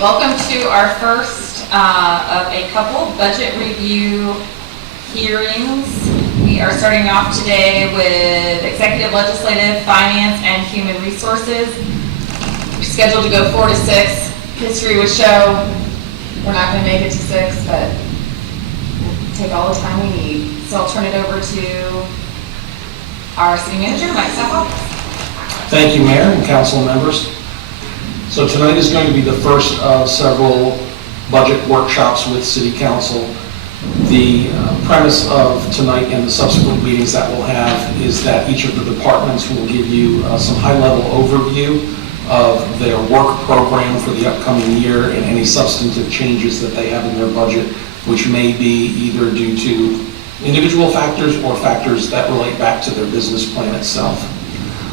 Welcome to our first of a couple budget review hearings. We are starting off today with Executive, Legislative, Finance, and Human Resources. We're scheduled to go 4 to 6. History would show we're not going to make it to 6, but we'll take all the time we need. So I'll turn it over to our City Manager, Mike Staffel. Thank you, Mayor and Council members. So tonight is going to be the first of several budget workshops with City Council. The premise of tonight and the subsequent meetings that we'll have is that each of the departments will give you some high-level overview of their work program for the upcoming year and any substantive changes that they have in their budget, which may be either due to individual factors or factors that relate back to their business plan itself.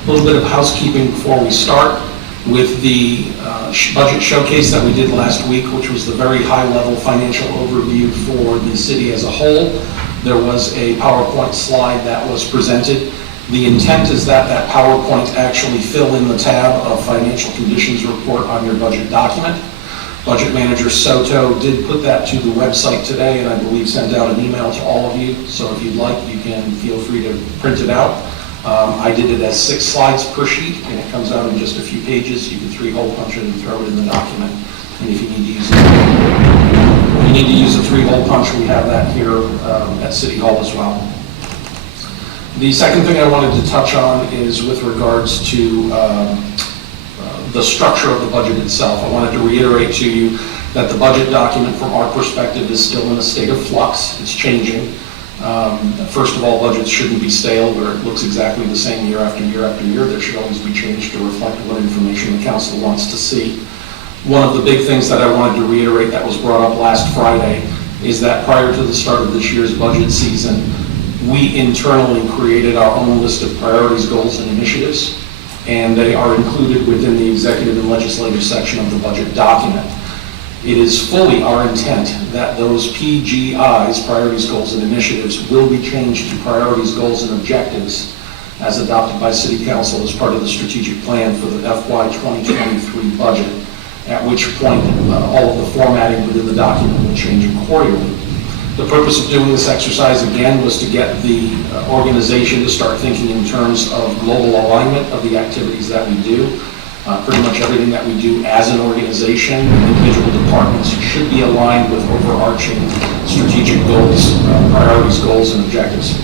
A little bit of housekeeping before we start. With the budget showcase that we did last week, which was the very high-level financial overview for the city as a whole, there was a PowerPoint slide that was presented. The intent is that that PowerPoint actually fill in the tab of financial conditions report on your budget document. Budget Manager Soto did put that to the website today, and I believe sent out an email to all of you. So if you'd like, you can feel free to print it out. I did it as 6 slides per sheet, and it comes out in just a few pages. You can 3-hole punch it and throw it in the document. And if you need to use a 3-hole punch, we have that here at City Hall as well. The second thing I wanted to touch on is with regards to the structure of the budget itself. I wanted to reiterate to you that the budget document from our perspective is still in a state of flux. It's changing. First of all, budgets shouldn't be stale where it looks exactly the same year after year after year. There should always be change to reflect what information the council wants to see. One of the big things that I wanted to reiterate that was brought up last Friday is that prior to the start of this year's budget season, we internally created our own list of priorities, goals, and initiatives, and they are included within the executive and legislative section of the budget document. It is fully our intent that those PGIs, priorities, goals, and initiatives, will be changed to priorities, goals, and objectives as adopted by City Council as part of the strategic plan for the FY 2023 budget, at which point all of the formatting within the document will change accordingly. The purpose of doing this exercise, again, was to get the organization to start thinking in terms of global alignment of the activities that we do. Pretty much everything that we do as an organization, individual departments, should be aligned with overarching strategic goals, priorities, goals, and objectives.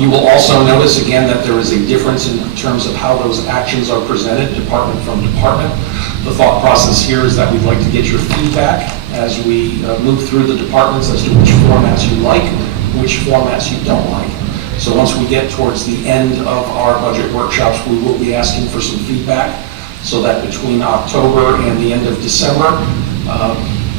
You will also notice again that there is a difference in terms of how those actions are presented, department from department. The thought process here is that we'd like to get your feedback as we move through the departments as to which formats you like, which formats you don't like. So once we get towards the end of our budget workshops, we will be asking for some feedback so that between October and the end of December,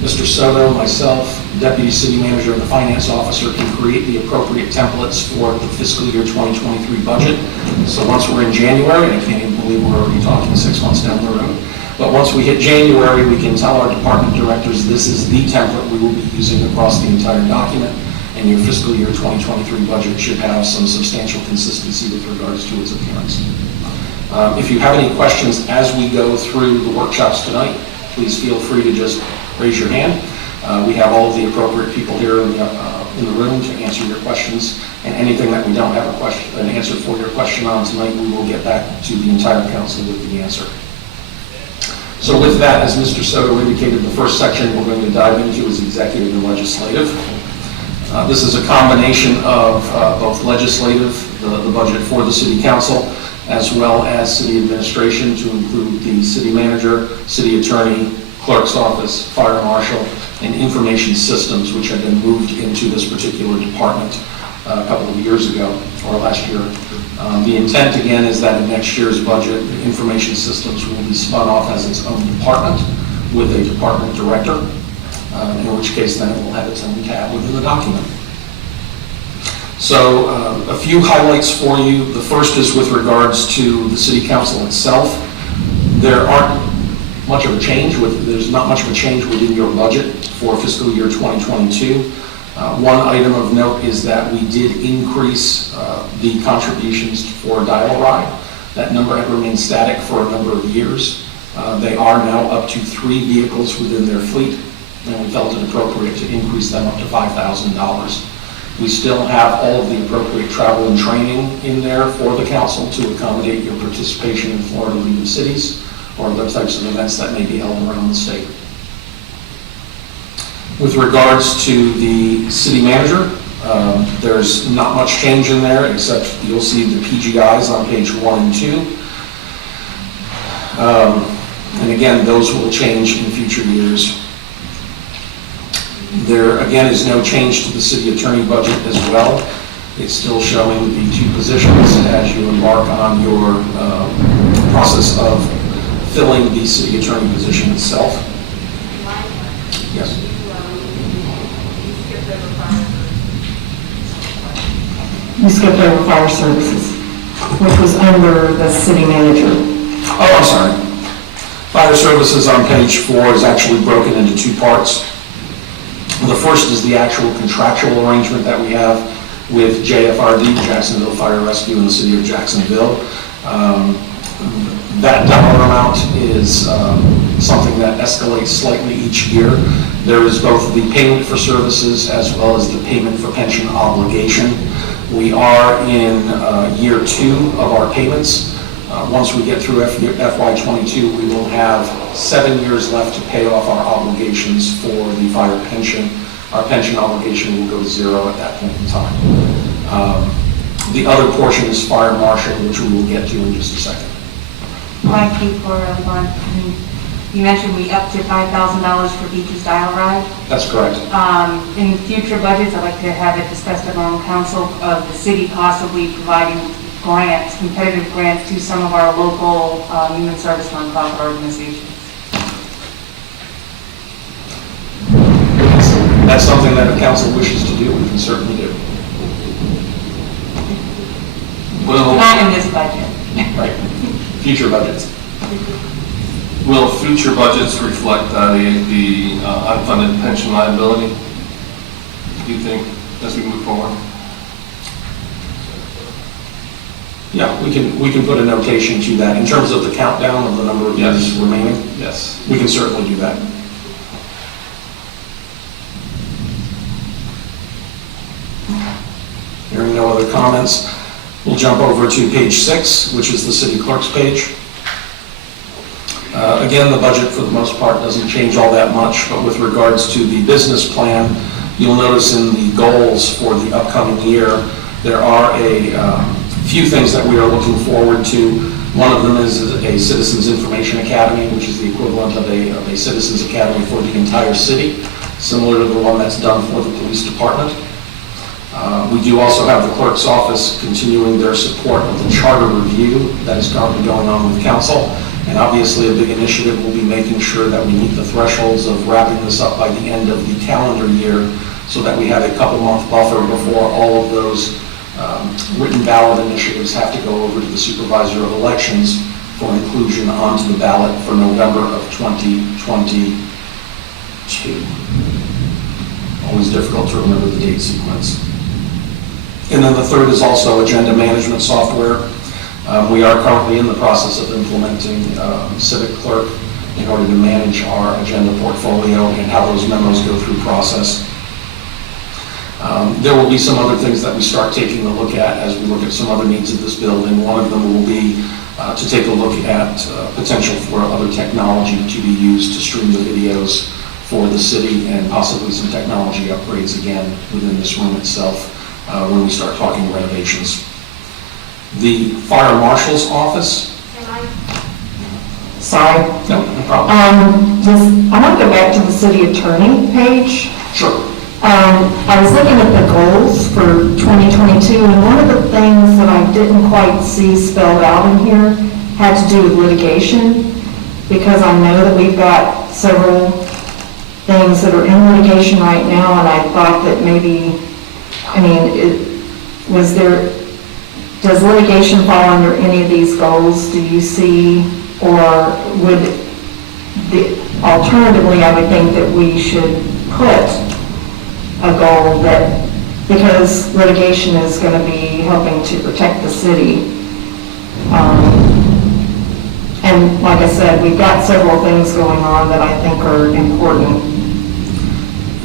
Mr. Soto, myself, Deputy City Manager, and the Finance Officer can create the appropriate templates for the fiscal year 2023 budget. So once we're in January, and I can't even believe we're already talking 6 months down the road, but once we hit January, we can tell our department directors this is the template we will be using across the entire document. And your fiscal year 2023 budget should have some substantial consistency with regards to its appearance. If you have any questions as we go through the workshops tonight, please feel free to just raise your hand. We have all of the appropriate people here in the room to answer your questions, and anything that we don't have an answer for your question on tonight, we will get back to the entire council with the answer. So with that, as Mr. Soto indicated, the first section we're going to dive into is executive and legislative. This is a combination of both legislative, the budget for the City Council, as well as City Administration, to include the City Manager, City Attorney, Clerk's Office, Fire Marshal, and Information Systems, which had been moved into this particular department a couple of years ago, or last year. The intent, again, is that in next year's budget, the Information Systems will be spun off as its own department with a department director. In which case then it will have its own tab within the document. So a few highlights for you. The first is with regards to the City Council itself. There's not much of a change within your budget for fiscal year 2022. One item of note is that we did increase the contributions for Dial-A-Ride. That number had remained static for a number of years. They are now up to 3 vehicles within their fleet, and we felt it appropriate to increase them up to $5,000. We still have all of the appropriate travel and training in there for the council to accommodate your participation in Florida League of Cities or other types of events that may be held around the state. With regards to the city manager, there's not much change in there, except you'll see the PGIs on page 1 and 2. And again, those will change in future years. There, again, is no change to the city attorney budget as well. It's still showing the 2 positions as you embark on your process of filling the city attorney position itself. Yes. You skipped over fire services, which was under the city manager. Oh, I'm sorry. Fire services on page 4 is actually broken into 2 parts. The first is the actual contractual arrangement that we have with JFRD, Jacksonville Fire Rescue, in the city of Jacksonville. That dollar amount is something that escalates slightly each year. There is both the payment for services as well as the payment for pension obligation. We are in year 2 of our payments. Once we get through FY22, we will have 7 years left to pay off our obligations for the fire pension. Our pension obligation will go to 0 at that point in time. The other portion is fire marshal, which we will get to in just a second. Mike, before everyone, you mentioned we up to $5,000 for Beaches Dial Ride. That's correct. In future budgets, I'd like to have it discussed among council of the city possibly providing grants, competitive grants to some of our local human service nonprofit organizations. That's something that the council wishes to do, we can certainly do. Not in this budget. Right, future budgets. Will future budgets reflect the unfunded pension liability, do you think, as we move forward? Yeah, we can put a notation to that. In terms of the countdown of the number of years remaining, Yes. we can certainly do that. Hearing no other comments, we'll jump over to page 6, which is the city clerk's page. Again, the budget for the most part doesn't change all that much, but with regards to the business plan, you'll notice in the goals for the upcoming year, there are a few things that we are looking forward to. One of them is a Citizens Information Academy, which is the equivalent of a Citizens Academy for the entire city, similar to the one that's done for the police department. We do also have the clerk's office continuing their support of the charter review that is currently going on with council. And obviously a big initiative will be making sure that we meet the thresholds of wrapping this up by the end of the calendar year so that we have a couple-month buffer before all of those written ballot initiatives have to go over to the supervisor of elections for inclusion onto the ballot for November of 2022. Always difficult to remember the date sequence. And then the third is also agenda management software. We are currently in the process of implementing Civic Clerk in order to manage our agenda portfolio and how those memos go through process. There will be some other things that we start taking a look at as we look at some other needs of this building. One of them will be to take a look at potential for other technology to be used to stream the videos for the city and possibly some technology upgrades again within this room itself when we start talking renovations. The fire marshal's office. Sorry. No problem. I want to go back to the city attorney page. Sure. I was looking at the goals for 2022, and one of the things that I didn't quite see spelled out in here had to do with litigation, because I know that we've got several things that are in litigation right now, and I thought that maybe, does litigation fall under any of these goals, do you see, or alternatively, I would think that we should put a goal that, because litigation is going to be helping to protect the city, and And like I said, we've got several things going on that I think are important.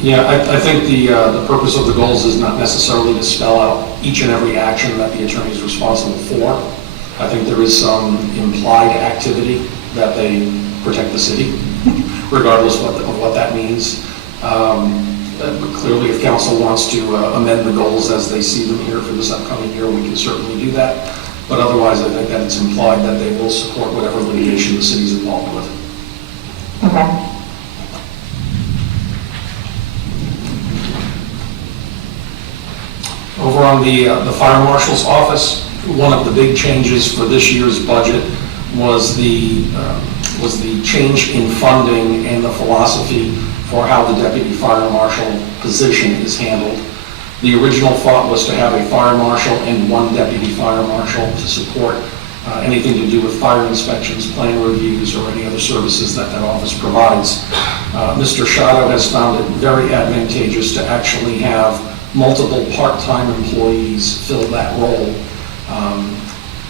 Yeah, I think the purpose of the goals is not necessarily to spell out each and every action that the attorney is responsible for. I think there is some implied activity that they protect the city, regardless of what that means. But clearly, if council wants to amend the goals as they see them here for this upcoming year, we can certainly do that. But otherwise, I think that it's implied that they will support whatever litigation the city's involved with. Okay. Over on the fire marshal's office, one of the big changes for this year's budget was the change in funding and the philosophy for how the deputy fire marshal position is handled. The original thought was to have a fire marshal and one deputy fire marshal to support anything to do with fire inspections, plan reviews, or any other services that that office provides. Mr. Shadow has found it very advantageous to actually have multiple part-time employees fill that role.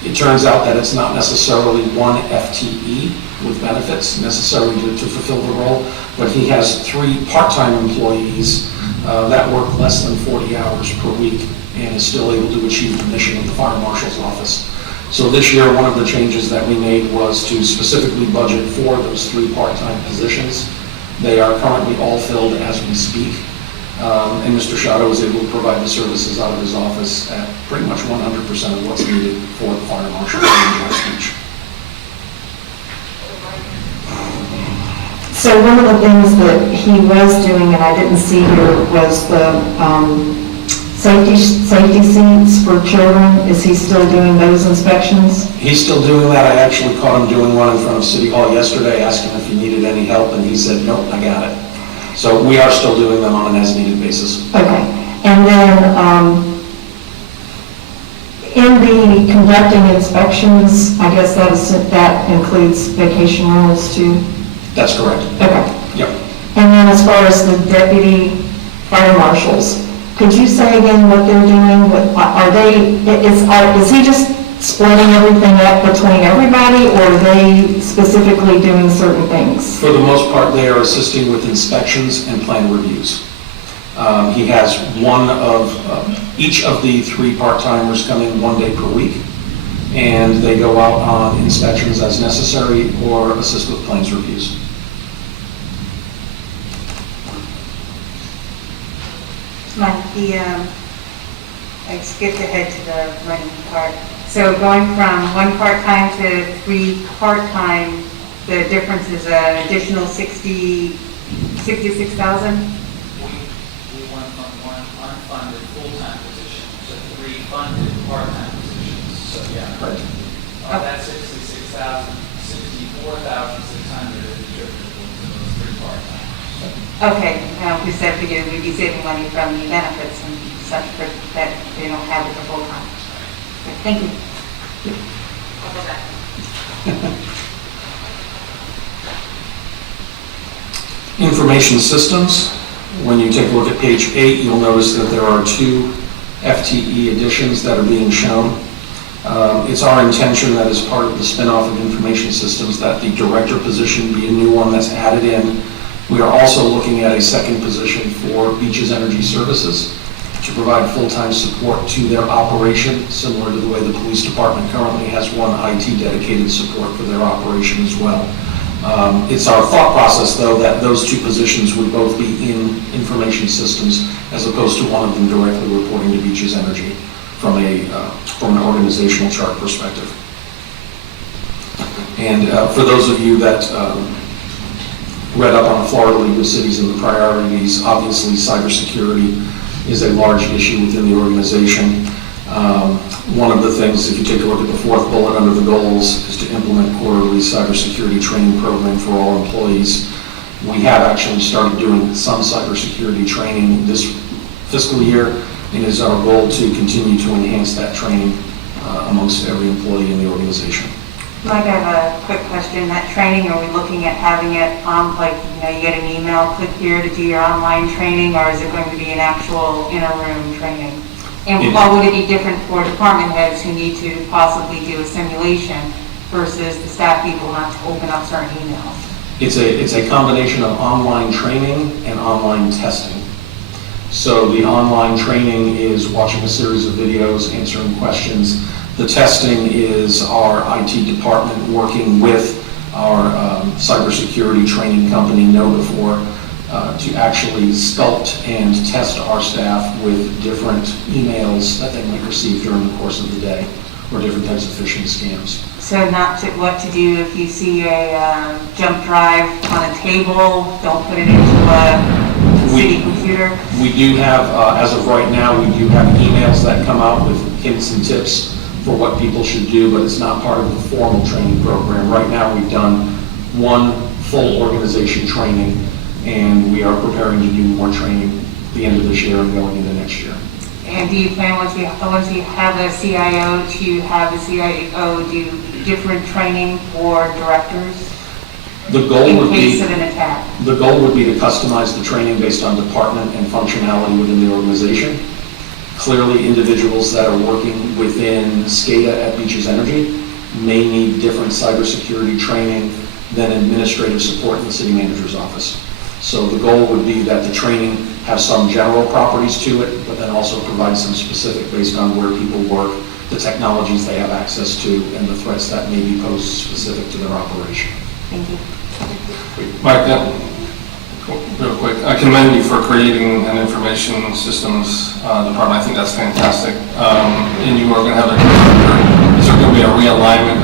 It turns out that it's not necessarily one FTE with benefits necessary to fulfill the role, but he has 3 part-time employees that work less than 40 hours per week and is still able to achieve the mission of the fire marshal's office. So this year, one of the changes that we made was to specifically budget for those 3 part-time positions. They are currently all filled as we speak. And Mr. Shadow was able to provide the services out of his office at pretty much 100% of what's needed for the fire marshal in my speech. So one of the things that he was doing, and I didn't see here, was the safety seats for children. Is he still doing those inspections? He's still doing that. I actually caught him doing one in front of City Hall yesterday, asking if he needed any help, and he said, nope, I got it. So we are still doing them on an as-needed basis. Okay. And then in the conducting inspections, I guess that includes vacation rentals too? That's correct. Okay. Yep. And then as far as the deputy fire marshals, could you say again what they're doing? Is he just splitting everything up between everybody, or are they specifically doing certain things? For the most part, they are assisting with inspections and plan reviews. He has one of each of the 3 part-timers come in 1 day per week, and they go out on inspections as necessary or assist with plans reviews. Mike, I skipped ahead to the running part. So going from 1 part-time to 3 part-time, the difference is an additional 66,000? We went from 1 unfunded full-time position to 3 funded part-time positions. So yeah, Right. that 66,000, 64,600 is attributable to those 3 part-timers. Okay, we said we'd be saving money from the benefits and such, but that they don't have it for full-time. Okay, thank you. I'll go back. Information systems. When you take a look at page 8, you'll notice that there are 2 FTE additions that are being shown. It's our intention that as part of the spin-off of information systems that the director position be a new one that's added in. We are also looking at a second position for Beaches Energy Services to provide full-time support to their operation, similar to the way the police department currently has one IT dedicated support for their operation as well. It's our thought process, though, that those 2 positions would both be in information systems as opposed to one of them directly reporting to Beaches Energy from an organizational chart perspective. And for those of you that read up on the Florida League of Cities and the priorities, obviously cybersecurity is a large issue within the organization. One of the things, if you take a look at the 4th bullet under the goals, is to implement quarterly cybersecurity training program for all employees. We have actually started doing some cybersecurity training this fiscal year, and it is our goal to continue to enhance that training amongst every employee in the organization. Mike, I have a quick question. That training, are we looking at having it on, like, you get an email, click here to do your online training, or is it going to be an actual in-a-room training? And what would it be different for department heads who need to possibly do a simulation versus the staff people not to open up certain emails? It's a combination of online training and online testing. So the online training is watching a series of videos, answering questions. The testing is our IT department working with our cybersecurity training company, Know4, to actually sculpt and test our staff with different emails that they might receive during the course of the day, or different types of phishing scams. So what to do if you see a jump drive on a table, don't put it into a city computer? We do have, as of right now, we do have emails that come out with hints and tips for what people should do, but it's not part of the formal training program. Right now, we've done one full organization training, and we are preparing to do more training at the end of this year and going into next year. And do you plan, once you have a CIO, to have the CIO do different training for directors The goal in would case be, of an attack? the goal would be to customize the training based on department and functionality within the organization. Clearly, individuals that are working within SCADA at Beaches Energy may need different cybersecurity training than administrative support in the city manager's office. So the goal would be that the training have some general properties to it, but then also provide some specific based on where people work, the technologies they have access to, and the threats that may be posed specific to their operation. Thank you. Mike, real quick, I commend you for creating an information systems department. I think that's fantastic. And you are going to have is there going to be a realignment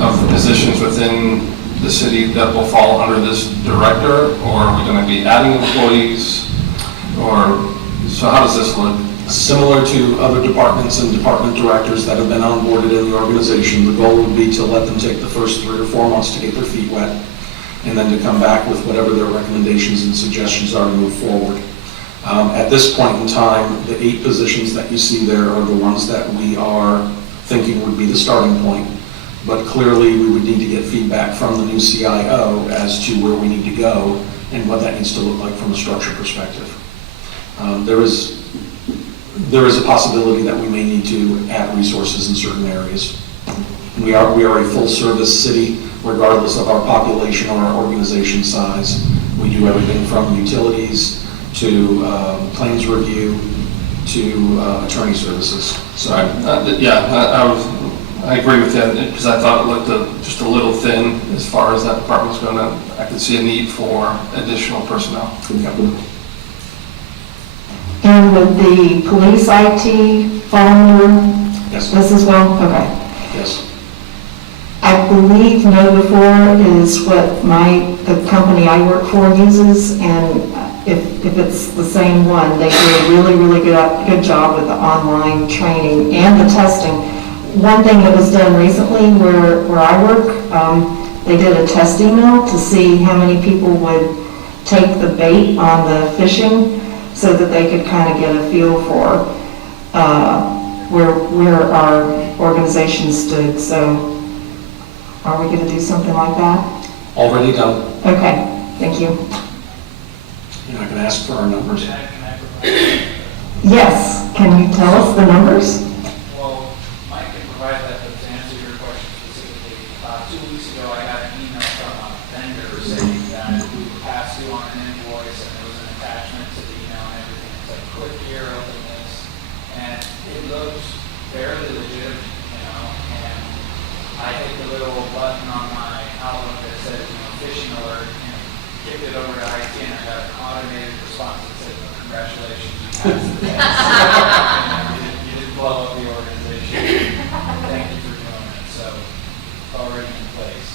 of positions within the city that will fall under this director, or are we going to be adding employees, or so how does this look? Similar to other departments and department directors that have been onboarded in the organization, the goal would be to let them take the first 3 or 4 months to get their feet wet, and then to come back with whatever their recommendations and suggestions are to move forward. At this point in time, the 8 positions that you see there are the ones that we are thinking would be the starting point. But clearly, we would need to get feedback from the new CIO as to where we need to go and what that needs to look like from a structure perspective. There is a possibility that we may need to add resources in certain areas. We are a full-service city, regardless of our population or our organization size. We do everything from utilities to claims review to attorney services. So I agree with that, because I thought it looked just a little thin as far as that department's going. I could see a need for additional personnel. Yep. And with the police IT fall under Yes. this as well? Okay. Yes. I believe Know4 is what the company I work for uses, and if it's the same one, they do a really, really good job with the online training and the testing. One thing that was done recently where I work, they did a test email to see how many people would take the bait on the phishing, so that they could kind of get a feel for where our organization stood. So are we going to do something like that? Already done. Okay, thank you. You're not going to ask for our numbers? Can I provide? Yes, can you tell us the numbers? Well, Mike can provide that, but to answer your question specifically, 2 weeks ago, I got an email from a vendor saying that we were past due on an invoice, and there was an attachment to the email and everything. It's like, click here, open this, and it looks fairly legit, and I hit the little button on my Outlook that says, phishing alert, and kicked it over to IT, and I got an automated response that said, congratulations, you passed the test. You did blow up the organization. Thank you for doing it. So it's already in place.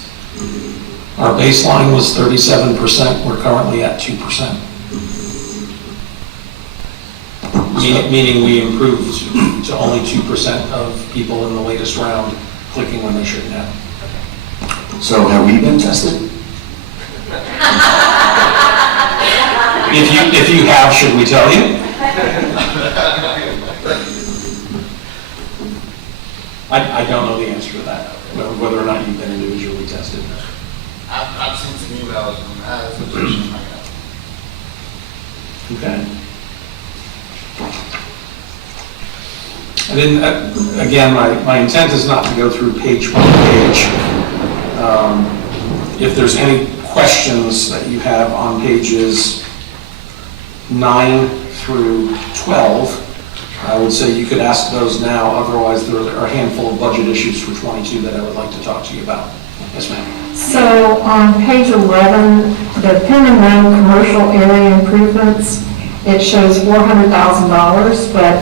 Our baseline was 37%. We're currently at 2%. Meaning we improved to only 2% of people in the latest round clicking when they shouldn't have. So have we been tested? If you have, should we tell you? I don't know the answer to that, whether or not you've been individually tested. I've seen some emails from that situation like that. Okay. then, again, my intent is not to go through page by page. If there's any questions that you have on pages 9 through 12, I would say you could ask those now, otherwise there are a handful of budget issues for 22 that I would like to talk to you about. Yes, ma'am. So on page 11, the Penman Road commercial area improvements, it shows $400,000, but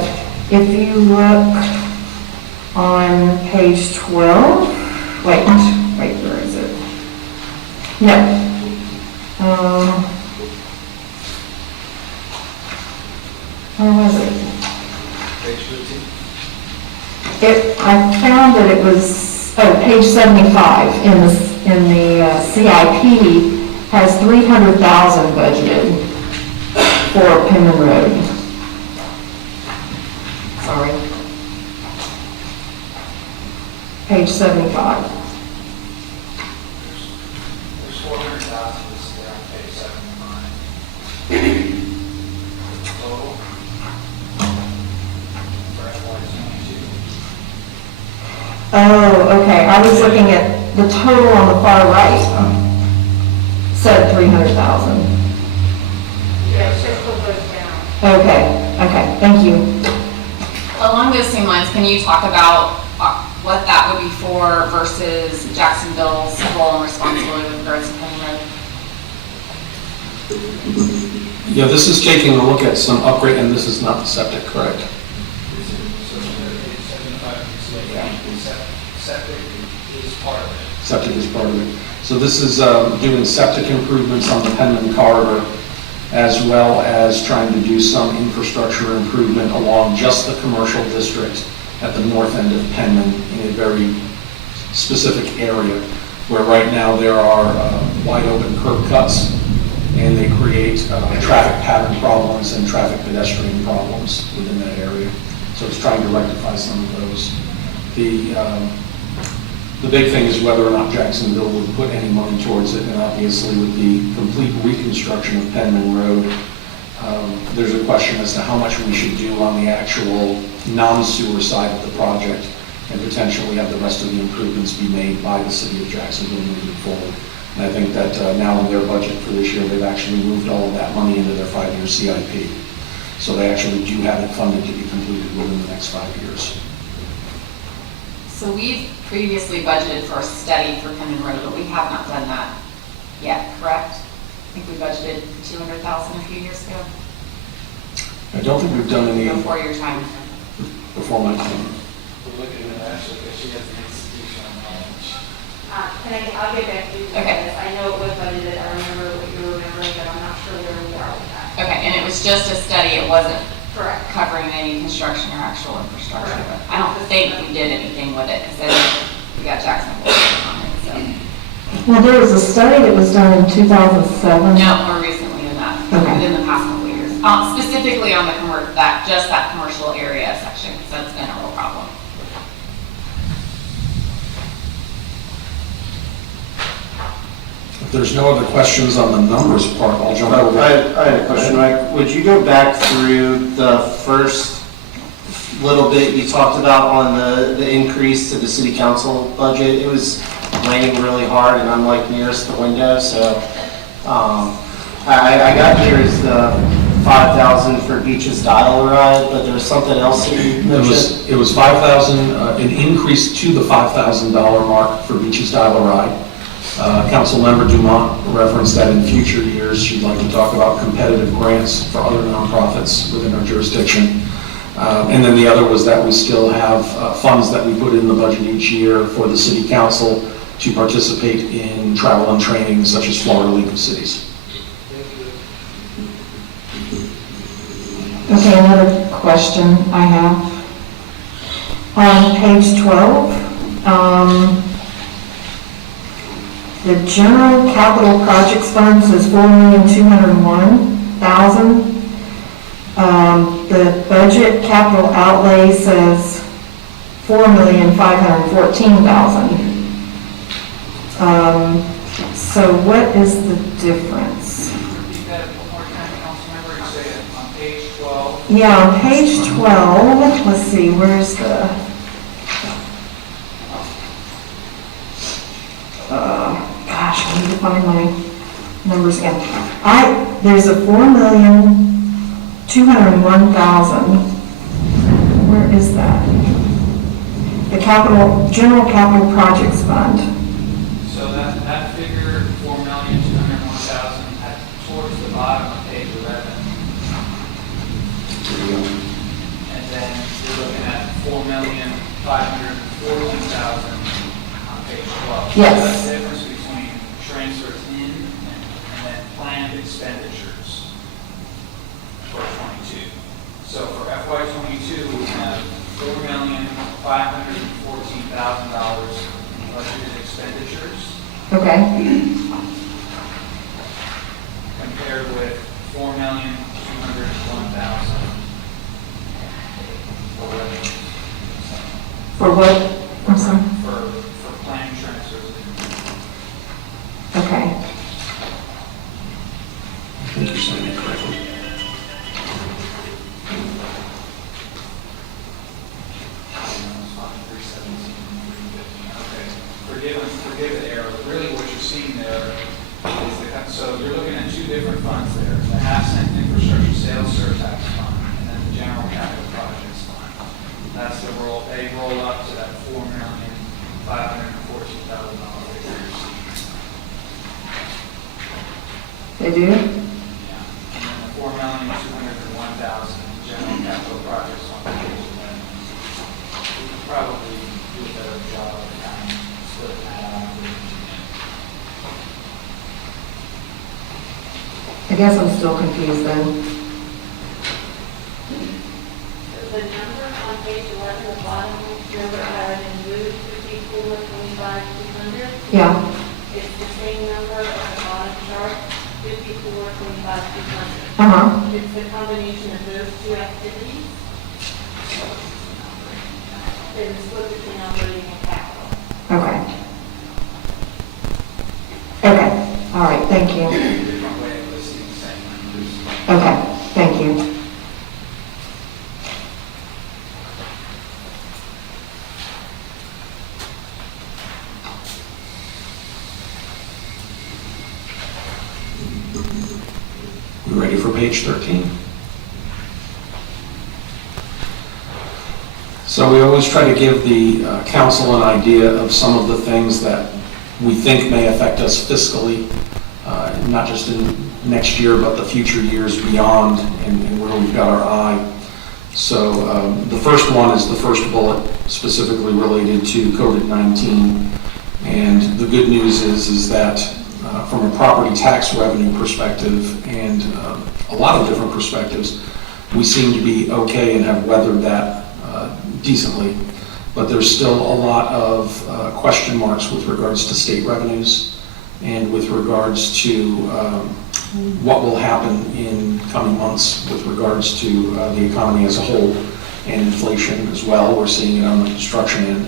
if you look on page 12, wait, where is it? No. Where was it? I found that it was, page 75 in the CIP has $300,000 budgeted for Penman Road. Sorry. Page 75. There's 400,000 listed there on page 79. Total. For FY22. Oh, okay, I was looking at the total on the far right, said 300,000. Yeah, fiscal goes down. Okay, thank you. Along those same lines, can you talk about what that would be for versus Jacksonville's role and responsibility with regards to Penn Road? Yeah, this is taking a look at some upgrade, and this is not the septic, correct? Septic is part of it. Septic is part of it. So this is doing septic improvements on the Penman corridor, as well as trying to do some infrastructure improvement along just the commercial district at the north end of Penman in a very specific area, where right now there are wide open curb cuts, and they create traffic pattern problems and traffic pedestrian problems within that area. So it's trying to rectify some of those. The big thing is whether or not Jacksonville would put any money towards it, and obviously with the complete reconstruction of Penman Road, there's a question as to how much we should do on the actual non-sewer side of the project, and potentially have the rest of the improvements be made by the city of Jacksonville moving forward. And I think that now in their budget for this year, they've actually moved all of that money into their 5-year CIP. So they actually do have it funded to be completed within the next 5 years. So we've previously budgeted for a study for Penman Road, but we have not done that yet, correct? I think we budgeted $200,000 a few years ago. I don't think we've done any Before your time. before my time. We're looking at actually, because she has the institutional knowledge. I'll get back to you on Okay. this. I know it was budgeted, I remember what you were remembering, but I'm not sure where we are with that. Okay, and it was just a study, it wasn't Correct. covering any construction or actual infrastructure. But I don't think we did anything with it, because we got Jacksonville on it, so. Well, there was a study that was done in 2007. No, more recently than that, Okay. within the past couple of years. Specifically on the just that commercial area section, because that's been a real problem. If there's no other questions on the numbers part, I'll jump over. I had a question, Mike. Would you go back through the first little bit you talked about on the increase to the city council budget? It was raining really hard and I'm like nearest the window, so I got here as the 5,000 for Beach's Dial Ride, but there was something else that you mentioned. It was 5,000, an increase to the $5,000 mark for Beach's Dial Ride. Councilmember Dumont referenced that in future years, she'd like to talk about competitive grants for other nonprofits within our jurisdiction. And then the other was that we still have funds that we put in the budget each year for the city council to participate in travel and training such as Florida League of Cities. Okay, another question I have. On page 12, the general capital projects fund says $4,201,000. The budget capital outlay says $4,514,000. So what is the difference? Repeat that one more time, Councilmember, you say it on page 12. Yeah, on page 12, let's see, where's the, gosh, I need to find my numbers again. There's a 4,201,000. Where is that? The general capital projects fund. So that figure, 4,201,000, towards the bottom of page 11. And then you're looking at 4,514,000 on page 12. Yes. So that's the difference between transfers in and then planned expenditures for 22. So for FY 22, we have $4,514,000 in budgeted expenditures Okay, compared with 4,201,000 for revenues. for what? I'm sorry. For planned transfers. Okay, I think you're saying it correctly. Forgive the error. Really what you're seeing there is so you're looking at two different funds there. The half-cent infrastructure sales surtax fund and then the general capital projects fund. That's the roll, they roll up to that $4,514,000 figure. they do? Yeah. And then the $4,201,000 general capital projects fund. We could probably do a better job of kind of splitting that out. I guess I'm still confused then. The number on page 11, the bottom number had in blue, 54,25,200. Yeah, It's the same number on the bottom chart, 54,25,200. uh-huh, It's the combination of those two activities. Then split between operating and capital. okay. Okay, all right, thank you. Different way of listing the same numbers. Okay, thank you. We ready for page 13? So we always try to give the council an idea of some of the things that we think may affect us fiscally, not just in next year, but the future years beyond and where we've got our eye. So the first one is the first bullet specifically related to COVID-19. And the good news is that from a property tax revenue perspective and a lot of different perspectives, we seem to be okay and have weathered that decently. But there's still a lot of question marks with regards to state revenues and with regards to what will happen in coming months with regards to the economy as a whole and inflation as well. We're seeing it on the construction end.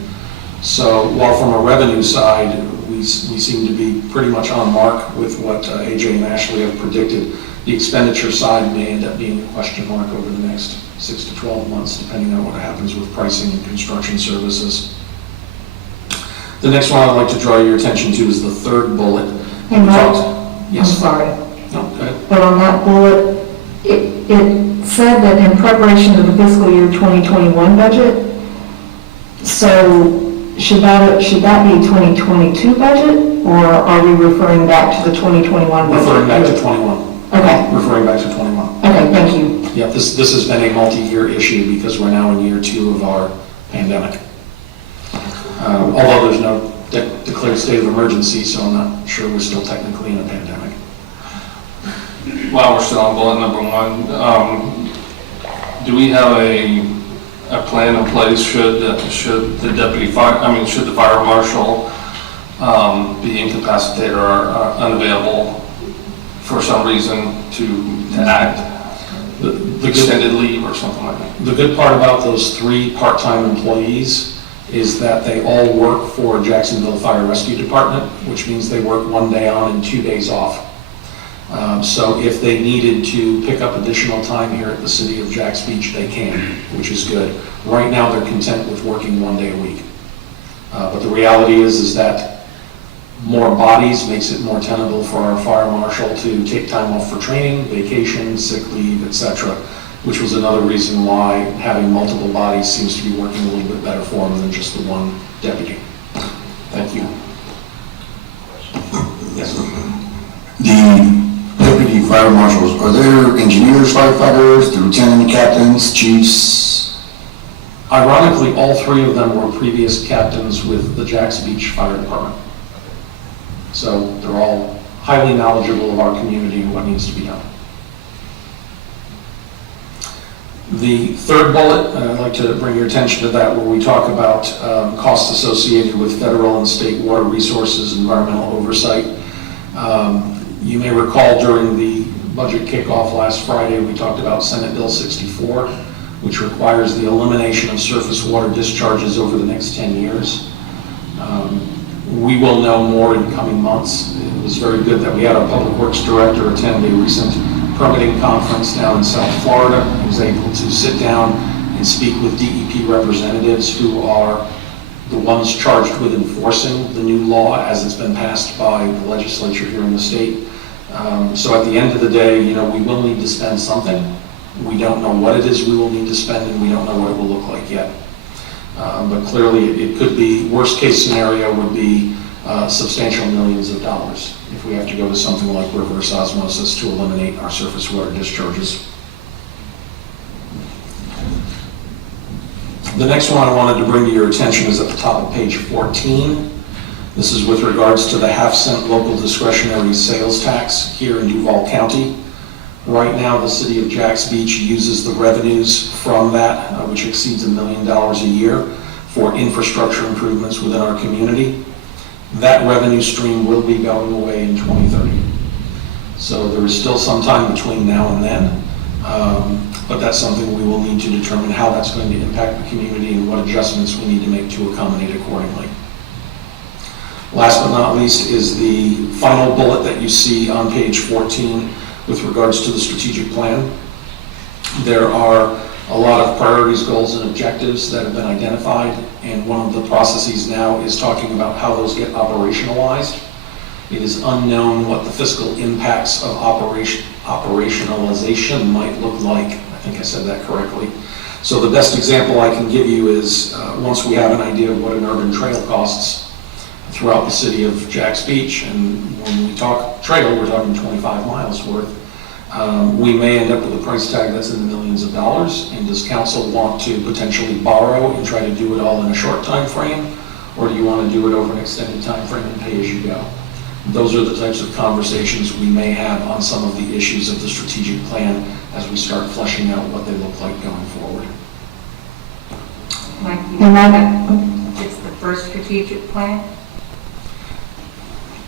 So while from a revenue side, we seem to be pretty much on mark with what AJ and Ashley have predicted, the expenditure side may end up being a question mark over the next 6 to 12 months, depending on what happens with pricing and construction services. The next one I'd like to draw your attention to is the third bullet. Hey, Mike, Yes. I'm sorry, No, go ahead. but on that bullet, it said that in preparation of the fiscal year 2021 budget, so should that be 2022 budget, or are we referring back to the 2021 budget? Referring back to 21. Okay, Referring back to 21. okay, thank you. Yeah, this has been a multi-year issue because we're now in year 2 of our pandemic. Although there's no declared state of emergency, so I'm not sure we're still technically in a pandemic. While we're still on bullet number 1, do we have a plan in place should the fire marshal be incapacitated or unavailable for some reason to act? The extended leave or something like that? The good part about those 3 part-time employees is that they all work for Jacksonville Fire Rescue Department, which means they work 1 day on and 2 days off. So if they needed to pick up additional time here at the city of Jacks Beach, they can, which is good. Right now, they're content with working 1 day a week. But the reality is that more bodies makes it more tenable for our fire marshal to take time off for training, vacation, sick leave, etc., which was another reason why having multiple bodies seems to be working a little bit better for them than just the one deputy. Thank you. Yes, sir. The deputy fire marshals, are there engineers, firefighters, the lieutenant captains, chiefs? Ironically, all three of them were previous captains with the Jacks Beach Fire Department. So they're all highly knowledgeable of our community and what needs to be done. The third bullet, and I'd like to bring your attention to that, where we talk about costs associated with federal and state water resources, environmental oversight. You may recall during the budget kickoff last Friday, we talked about Senate Bill 64, which requires the elimination of surface water discharges over the next 10 years. We will know more in coming months. It was very good that we had our Public Works Director attend a recent permitting conference down in South Florida. He was able to sit down and speak with DEP representatives who are the ones charged with enforcing the new law as it's been passed by the legislature here in the state. So at the end of the day, you know, we will need to spend something. We don't know what it is we will need to spend, and we don't know what it will look like yet. But clearly, it could be, worst case scenario would be substantial millions of dollars if we have to go to something like reverse osmosis to eliminate our surface water discharges. The next one I wanted to bring to your attention is at the top of page 14. This is with regards to the half-cent local discretionary sales tax here in Duval County. Right now, the city of Jacks Beach uses the revenues from that, which exceeds $1 million a year, for infrastructure improvements within our community. That revenue stream will be going away in 2030. So there is still some time between now and then, but that's something we will need to determine how that's going to impact the community and what adjustments we need to make to accommodate accordingly. Last but not least is the final bullet that you see on page 14 with regards to the strategic plan. There are a lot of priorities, goals, and objectives that have been identified, and one of the processes now is talking about how those get operationalized. It is unknown what the fiscal impacts of operationalization might look like. I think I said that correctly. So the best example I can give you is once we have an idea of what an urban trail costs throughout the city of Jacks Beach, and when we talk trail, we're talking 25 miles worth, we may end up with a price tag that's in the millions of dollars. And does council want to potentially borrow and try to do it all in a short time frame, or do you want to do it over an extended time frame and pay as you go? Those are the types of conversations we may have on some of the issues of the strategic plan as we start fleshing out what they look like going forward. Mike, you And know, I- it's the first strategic plan?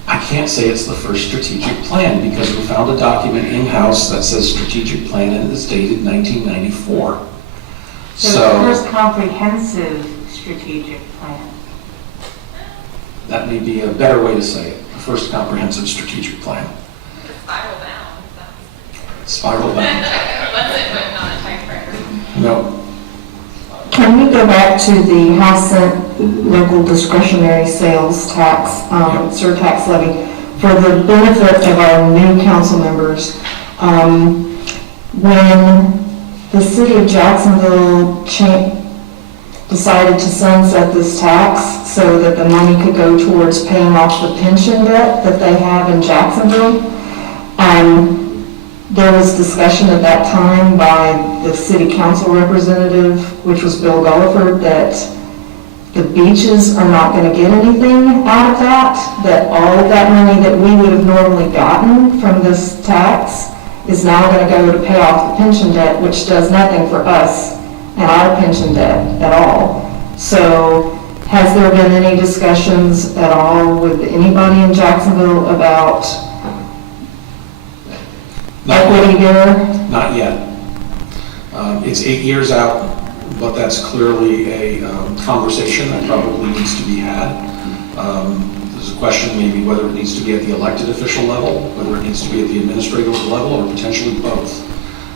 I can't say it's the first strategic plan because we found a document in-house that says strategic plan and it's dated 1994. So the first comprehensive strategic plan. That may be a better way to say it, the first comprehensive strategic plan. Spiral down. Spiral down. That's it, but not a typewriter. No. Can we go back to the House Senate local discretionary sales tax, surtax levy, for the benefit of our new council members? When the city of Jacksonville decided to sunset this tax so that the money could go towards paying off the pension debt that they have in Jacksonville, there was discussion at that time by the city council representative, which was Bill Gulliver, that the beaches are not going to get anything out of that all of that money that we would have normally gotten from this tax is now going to go to pay off the pension debt, which does nothing for us and our pension debt at all. So has there been any discussions at all with anybody in Jacksonville about equity there? Not yet. It's 8 years out, but that's clearly a conversation that probably needs to be had. The There's a question maybe whether it needs to be at the elected official level, whether it needs to be at the administrative level, or potentially both.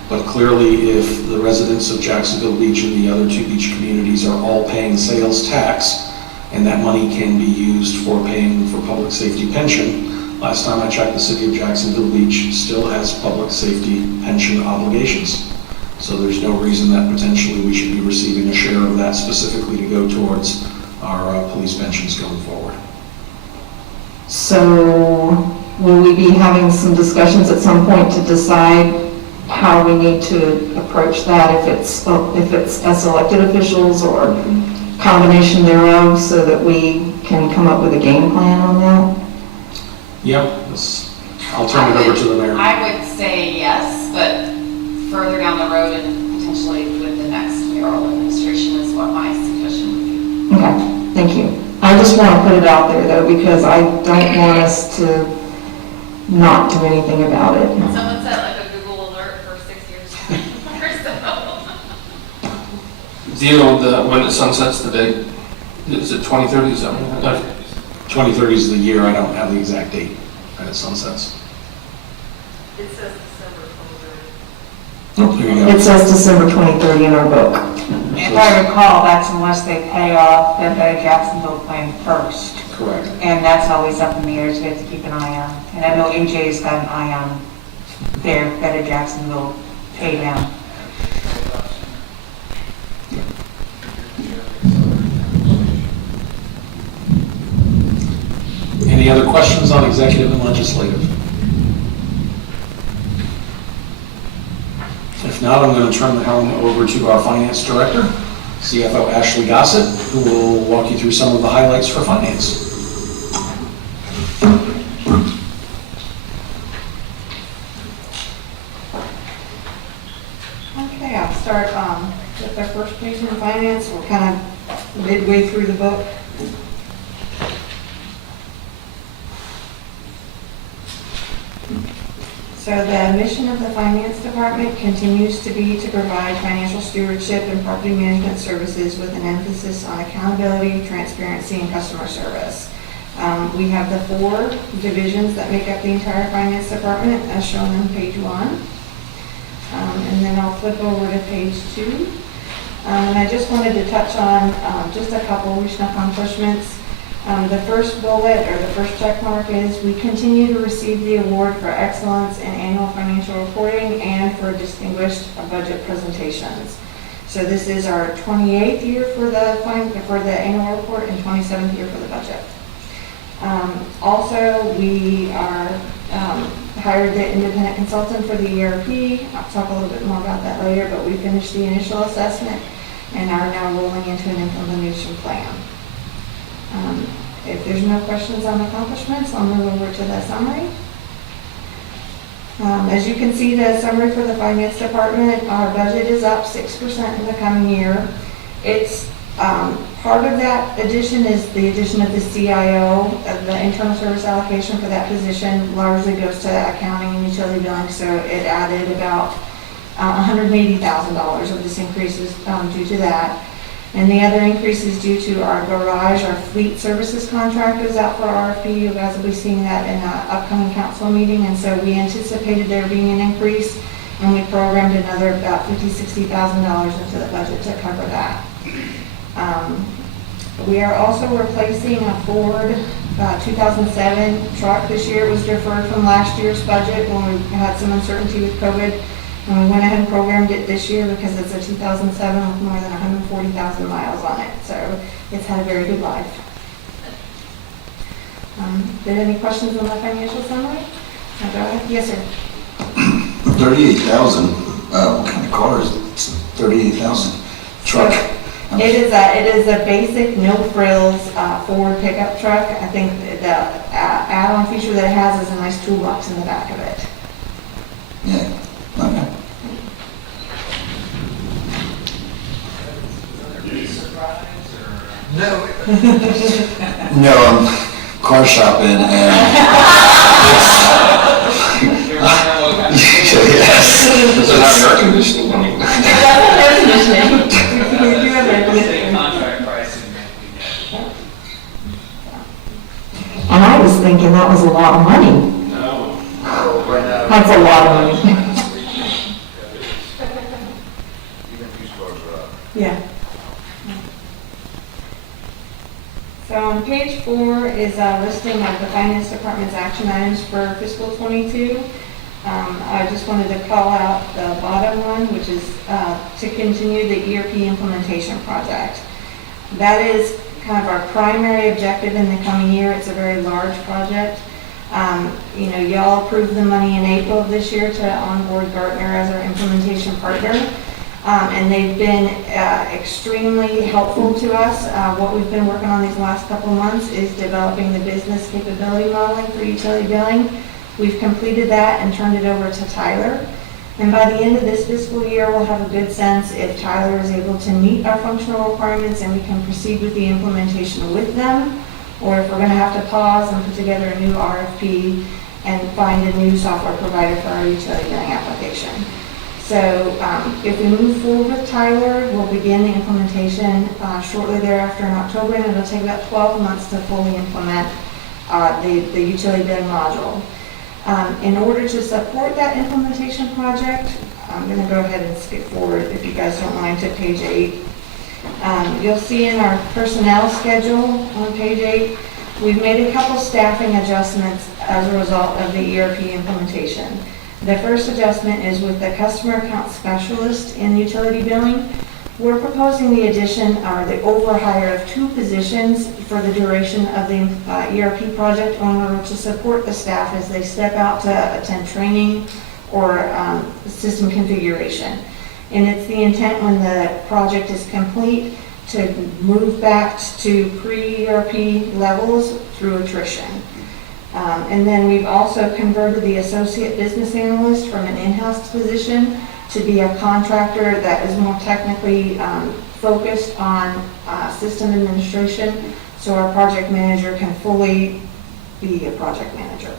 But clearly, if the residents of Jacksonville Beach and the other 2 beach communities are all paying sales tax, and that money can be used for paying for public safety pension, last time I checked, the city of Jacksonville Beach still has public safety pension obligations. So there's no reason that potentially we should be receiving a share of that specifically to go towards our police pensions going forward. So will we be having some discussions at some point to decide how we need to approach that, if it's as elected officials or combination thereof, so that we can come up with a game plan on that? Yep, I'll turn it over to the mayor. I would say yes, but further down the road and potentially with the next mayoral administration is what my suggestion would be. Okay, thank you. I just want to put it out there though, because I don't want us to not do anything about it. Someone said like a Google alert for 6 years or so. Do you know when it sunsets, the date? Is it 2030, is that right? 2030 is the year, I don't have the exact date that it sunsets. It says December 23rd. Oh, there you It go. says December 2030 in our book. If I recall, that's unless they pay off the Jacksonville claim first. Correct. And that's always up in the air, so we have to keep an eye on. And I know AJ's got an eye on their Better Jacksonville pay down. Any other questions on executive and legislative? If not, I'm going to turn the helm over to our finance director, CFO Ashley Gossett, who will walk you through some of the highlights for finance. Okay, I'll start with our first page in finance. We're kind of midway through the book. So the mission of the finance department continues to be to provide financial stewardship and property management services with an emphasis on accountability, transparency, and customer service. We have the 4 divisions that make up the entire finance department as shown on page 1. And then I'll flip over to page 2. And I just wanted to touch on just a couple recent accomplishments. The first bullet, or the first check mark, is we continue to receive the award for excellence in annual financial reporting and for distinguished budget presentations. So this is our 28th year for the annual report and 27th year for the budget. Also, we are hired the independent consultant for the ERP. I'll talk a little bit more about that later, but we finished the initial assessment and are now rolling into an implementation plan. If there's no questions on accomplishments, I'll move over to the summary. As you can see, the summary for the finance department, our budget is up 6% in the coming year. It's part of that addition is the addition of the CIO, the internal service allocation for that position largely goes to accounting and utility billing, so it added about $180,000 of this increase is due to that. And the other increase is due to our garage, our fleet services contract is out for RFP. You guys will be seeing that in an upcoming council meeting. And so we anticipated there being an increase, and we programmed another about $50,000, $60,000 into the budget to cover that. We are also replacing a Ford 2007 truck. This year it was deferred from last year's budget when we had some uncertainty with COVID. And we went ahead and programmed it this year because it's a 2007 with more than 140,000 miles on it. So it's had a very good life. Did any questions on the financial summary? Go ahead. Yes, sir. 38,000, what kind of car is it? It's a 38,000 truck. So it is a basic, no frills Ford pickup truck. I think the add-on feature that it has is a nice toolbox in the back of it. Yeah, okay. No. No, I'm car shopping and. Yes. Does it have air conditioning? I mean, Same contract pricing that we get. And that was a lot of money. No. That's a lot of money. Even these cars are up. Yeah. So on page 4 is a listing of the finance department's action items for fiscal '22. I just wanted to call out the bottom one, which is to continue the ERP implementation project. That is kind of our primary objective in the coming year. It's a very large project. Y'all approved the money in April of this year to onboard Gartner as our implementation partner. And they've been extremely helpful to us. What we've been working on these last couple of months is developing the business capability modeling for utility billing. We've completed that and turned it over to Tyler. And by the end of this fiscal year, we'll have a good sense if Tyler is able to meet our functional requirements and we can proceed with the implementation with them, or if we're going to have to pause and put together a new RFP and find a new software provider for our utility billing application. So if we move forward with Tyler, we'll begin the implementation shortly thereafter in October, and it'll take about 12 months to fully implement the utility billing module. In order to support that implementation project, I'm going to go ahead and skip forward, if you guys don't mind, to page 8. You'll see in our personnel schedule on page 8, we've made a couple staffing adjustments as a result of the ERP implementation. The first adjustment is with the customer account specialist in utility billing. We're proposing the addition or the overhire of 2 positions for the duration of the ERP project in order to support the staff as they step out to attend training or system configuration. And it's the intent when the project is complete to move back to pre-ERP levels through attrition. And then we've also converted the associate business analyst from an in-house position to be a contractor that is more technically focused on system administration, so our project manager can fully be a project manager.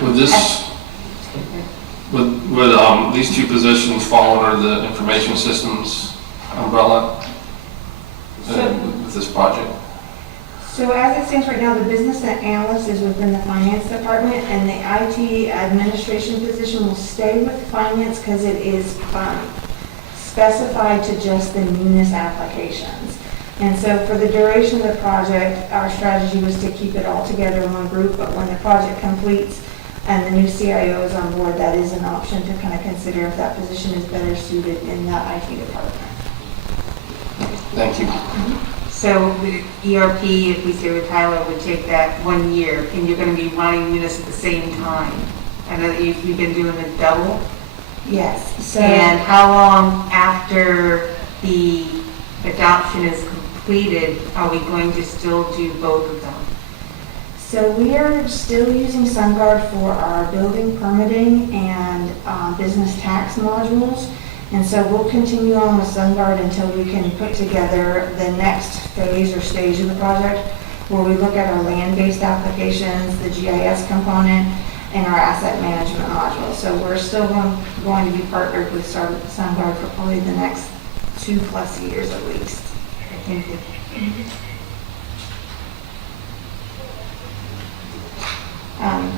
Would these 2 positions fall under the information systems umbrella with this project? So as it stands right now, the business analyst is within the finance department, and the IT administration position will stay with finance because it is specified to just the Munis applications. And so for the duration of the project, our strategy was to keep it all together in one group, but when the project completes and the new CIO is on board, that is an option to kind of consider if that position is better suited in the IT department. Thank you. So the ERP, if we stay with Tyler, would take that 1 year, and you're going to be running Munis at the same time. I know that you've been doing the double. Yes. So And how long after the adoption is completed are we going to still do both of them? So we are still using SunGuard for our building permitting and business tax modules. And so we'll continue on with SunGuard until we can put together the next phase or stage of the project, where we look at our land-based applications, the GIS component, and our asset management module. So we're still going to be partnered with SunGuard for probably the next 2+ years at least. Thank you.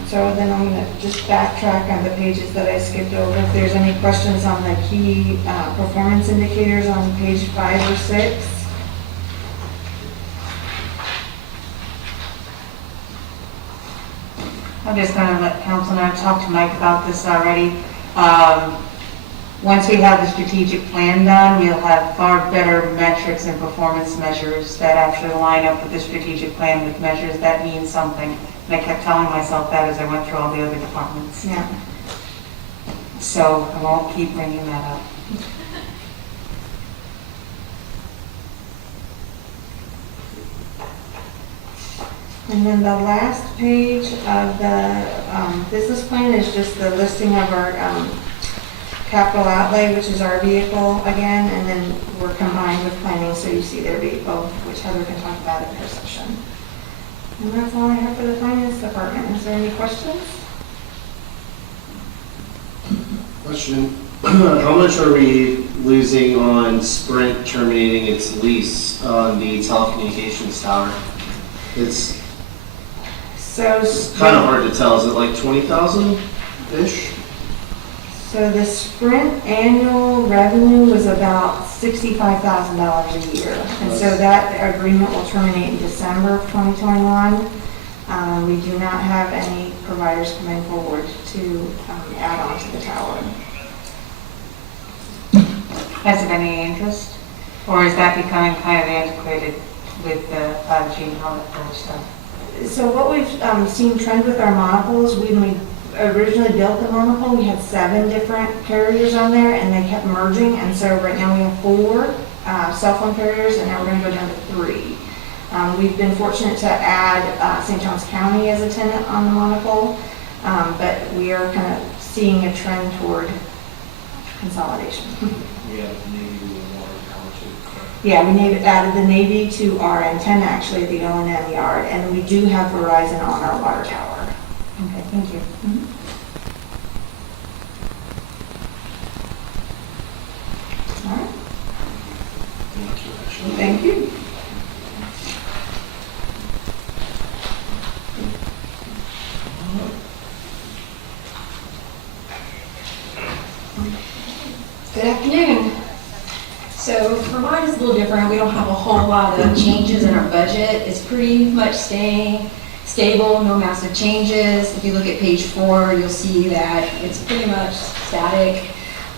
So then I'm going to just backtrack on the pages that I skipped over. If there's any questions on the key performance indicators on page 5 or 6. I'm just going to let council know, I've talked to Mike about this already. Once we have the strategic plan done, we'll have far better metrics and performance measures that actually line up with the strategic plan with measures that mean something. And I kept telling myself that as I went through all the other departments. Yeah. So I won't keep bringing that up. And then the last page of the business plan is just the listing of our capital outlay, which is our vehicle again, and then we're combined with planning, so you see their vehicle, which Heather can talk about in her session. And that's all I have for the finance department. Is there any questions? Question, How much are we losing on Sprint terminating its lease on the telecommunications tower? It's So. kind of hard to tell. Is it like 20,000-ish? So the Sprint annual revenue was about $65,000 a year. And so that agreement will terminate in December of 2021. We do not have any providers coming forward to add on to the tower. Has there been any interest? Or is that becoming kind of antiquated with the 5G and all that kind of stuff? So what we've seen trend with our monopoles, when we originally built the monopole, we had 7 different carriers on there, and they kept merging, and so right now we have 4 cell phone carriers, and now we're going to go down to 3. We've been fortunate to add St. Johns County as a tenant on the monopole, but we are kind of seeing a trend toward consolidation. We have the Navy with water tower too, correct? Yeah, we added the Navy to our antenna actually at the O&M yard, and we do have Verizon on our water tower. Okay, thank you. All right. Thank you. Good afternoon. So for mine, it's a little different. We don't have a whole lot of changes in our budget. It's pretty much staying stable, no massive changes. If you look at page 4, you'll see that it's pretty much static.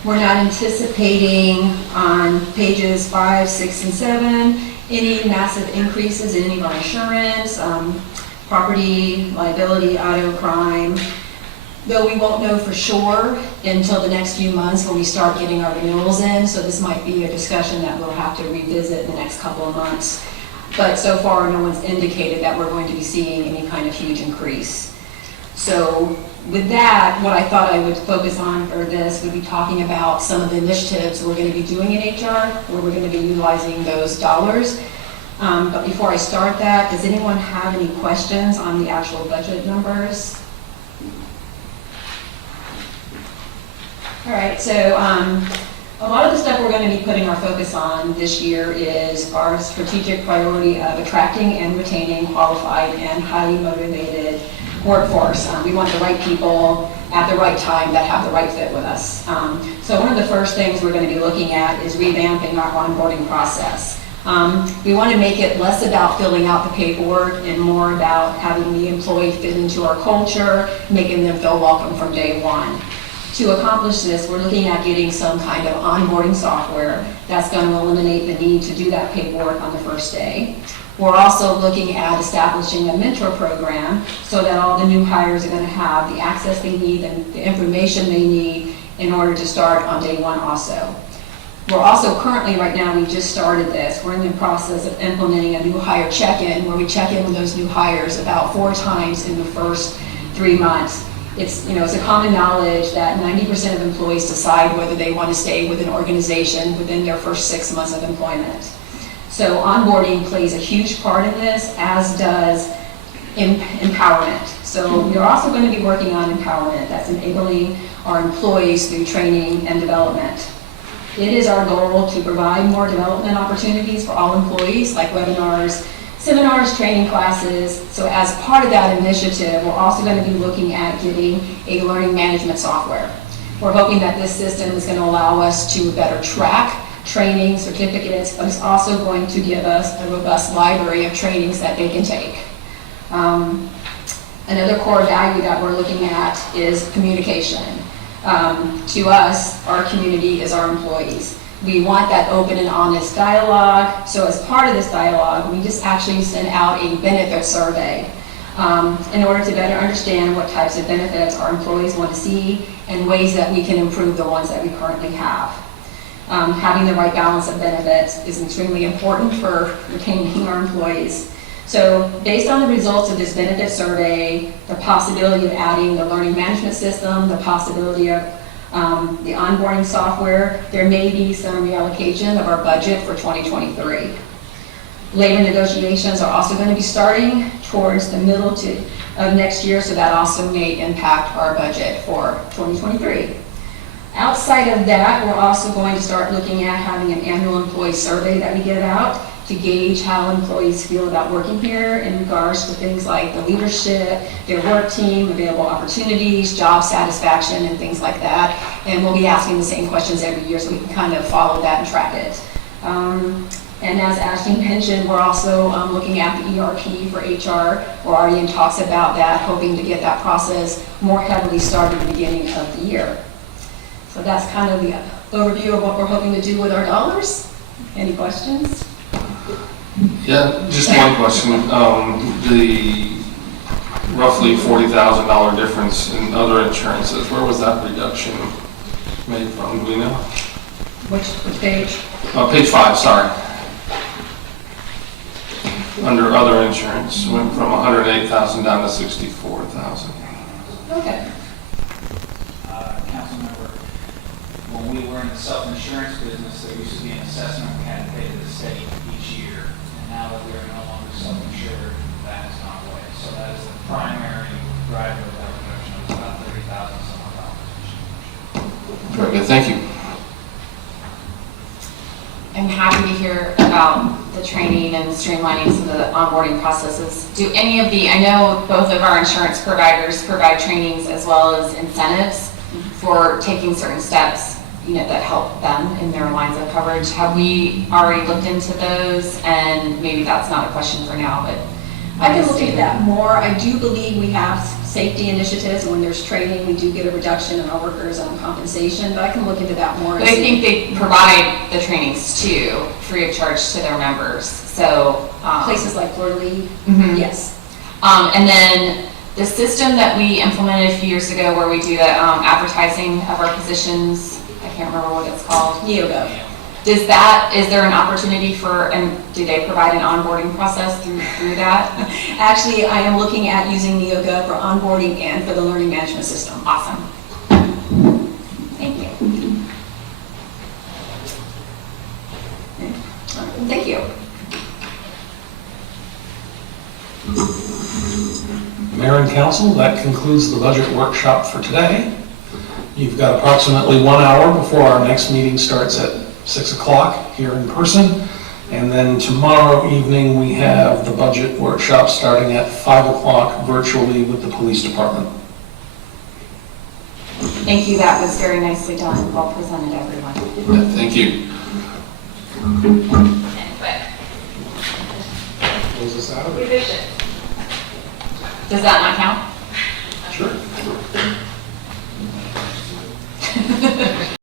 We're not anticipating on pages 5, 6, and 7 any massive increases in any of our insurance, property, liability, auto, crime. Though we won't know for sure until the next few months when we start getting our renewals in, so this might be a discussion that we'll have to revisit in the next couple of months. But so far, no one's indicated that we're going to be seeing any kind of huge increase. So with that, what I thought I would focus on for this would be talking about some of the initiatives we're going to be doing in HR, where we're going to be utilizing those dollars. But before I start that, does anyone have any questions on the actual budget numbers? All right, so a lot of the stuff we're going to be putting our focus on this year is our strategic priority of attracting and retaining qualified and highly motivated workforce. We want the right people at the right time that have the right fit with us. So one of the first things we're going to be looking at is revamping our onboarding process. We want to make it less about filling out the paperwork and more about having the employee fit into our culture, making them feel welcome from day one. To accomplish this, we're looking at getting some kind of onboarding software that's going to eliminate the need to do that paperwork on the first day. We're also looking at establishing a mentor program so that all the new hires are going to have the access they need and the information they need in order to start on day one also. We're also currently, right now, we just started this. We're in the process of implementing a new hire check-in where we check in with those new hires about 4 times in the first 3 months. It's a common knowledge that 90% of employees decide whether they want to stay with an organization within their first 6 months of employment. So onboarding plays a huge part in this, as does empowerment. So we're also going to be working on empowerment. That's enabling our employees through training and development. It is our goal to provide more development opportunities for all employees, like webinars, seminars, training classes. So as part of that initiative, we're also going to be looking at getting a learning management software. We're hoping that this system is going to allow us to better track training certificates, but it's also going to give us a robust library of trainings that they can take. Another core value that we're looking at is communication. To us, our community is our employees. We want that open and honest dialogue. So as part of this dialogue, we just actually sent out a benefit survey in order to better understand what types of benefits our employees want to see and ways that we can improve the ones that we currently have. Having the right balance of benefits is extremely important for retaining our employees. So based on the results of this benefit survey, the possibility of adding the learning management system, the possibility of the onboarding software, there may be some reallocation of our budget for 2023. Labor negotiations are also going to be starting towards the middle of next year, so that also may impact our budget for 2023. Outside of that, we're also going to start looking at having an annual employee survey that we get out to gauge how employees feel about working here in regards to things like the leadership, their work team, available opportunities, job satisfaction, and things like that. And we'll be asking the same questions every year so we can kind of follow that and track it. And as Ashley mentioned, we're also looking at the ERP for HR. We're already in talks about that, hoping to get that process more heavily started at the beginning of the year. So that's kind of the overview of what we're hoping to do with our dollars. Any questions? Yeah, just one question. The roughly $40,000 difference in other insurances, where was that reduction made from? Do we know? Which page? Page 5, sorry. Under other insurance, went from $108,000 down to $64,000. Okay. Councilmember, when we were in the self-insurance business, there used to be an assessment we had to pay to the state each year. And now that we are no longer self-insured, that has gone away. So that is the primary driver of that reduction of about $30,000 some odd dollars. Very good, thank you. I'm happy to hear about the training and streamlining some of the onboarding processes. Do any of the, I know both of our insurance providers provide trainings as well as incentives for taking certain steps, that help them in their lines of coverage. Have we already looked into those? And maybe that's not a question for now, but I can look into that more. I do believe we have safety initiatives, and when there's training, we do get a reduction in our workers' compensation, but I can look into that more. But I think they provide the trainings too, free of charge to their members. So Places like Fleur de Lis, yes. And then the system that we implemented a few years ago, where we do the advertising of our positions, I can't remember what it's called. NeoGov. Is there an opportunity for, and do they provide an onboarding process through that? Actually, I am looking at using NeoGov for onboarding and for the learning management system. Awesome. Thank you. Thank you. Mayor and council, that concludes the budget workshop for today. You've got approximately 1 hour before our next meeting starts at 6 o'clock here in person. And then tomorrow evening, we have the budget workshop starting at 5 o'clock virtually with the police department. Thank you. That was very nicely done. Well presented, everyone. Yeah, thank you. And quick. Close this out? Revision. Does that not count? Sure.